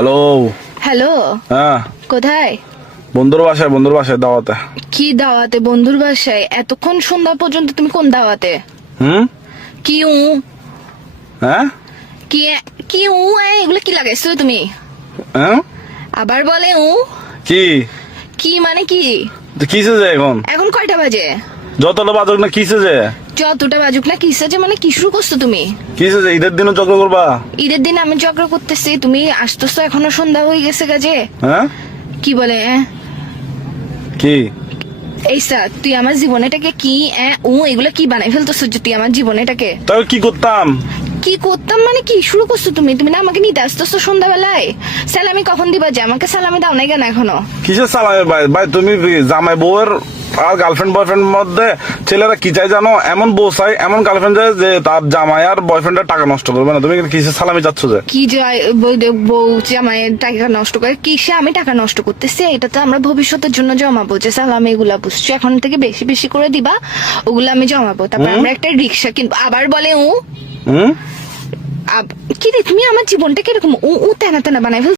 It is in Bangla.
হ্যালো। হ্যালো, হ্যাঁ, কোথায়? বন্ধুর বাসায় দাওয়াতে। কি দাওয়াতে? বন্ধুর বাসায়? এতক্ষণ সন্ধ্যা পর্যন্ত তুমি কোন দাওয়াতে? হুম। কি উ হ্যাঁ। কি কি উ এগুলো কি লাগাইছো তুমি? হ্যাঁ। আবার বলে উ। কি কি মানে কি? তো কিসে যে এখন এখন কয়টা বাজে? যতটা বাজক না কিসে যে যতটা বাজুক না কিসে যে মানে কি শুরু করছো তুমি? কিসে যে ঈদের দিনও চক্র করবা? ঈদের দিন আমি চক্র করতেছি, তুমি আসতেছো এখনো সন্ধ্যা হয়ে গেছে কাজে। হ্যাঁ। কি বলে কি এইসা তুই আমার জীবনেটাকে কি এগুলো কি বানাই ফেলতেছো যে তুই আমার জীবনেটাকে? তবে কি করতাম? কি করতাম মানে কি শুরু করছো তুমি? তুমি না আমাকে নিতে আসতেছো সন্ধ্যাবেলায়? সালামি কখন দিবা? যে আমাকে সালামি দাও নাই কেন এখনো? কিসের সালামে ভাই? ভাই তুমি জামাই বউয়ের আর গার্লফ্রেন্ড বয়ফ্রেন্ড মধ্যে ছেলেরা কি চাই জানো? এমন বউ চাই, এমন গার্লফ্রেন্ড চাই যে তার জামাই আর বয়ফ্রেন্ডের টাকা নষ্ট করবে না। তুমি কিসের সালামি চাচ্ছ যে? কি যায় বউ জামাইয়ের টাকা নষ্ট করে? কিসে আমি টাকা নষ্ট করতেছি? এটা তো আমরা ভবিষ্যতের জন্য জমাবো, যে সালামি এগুলা বুঝছো এখন থেকে বেশি বেশি করে দিবা, ওগুলো আমি জমাবো, তারপর আমরা একটা রিক্সা কিনবো। আবার বলে হুম। কি রে, তুমি আমার জীবনটা কিরকম তেনা তেনা বানাই ফেলছো।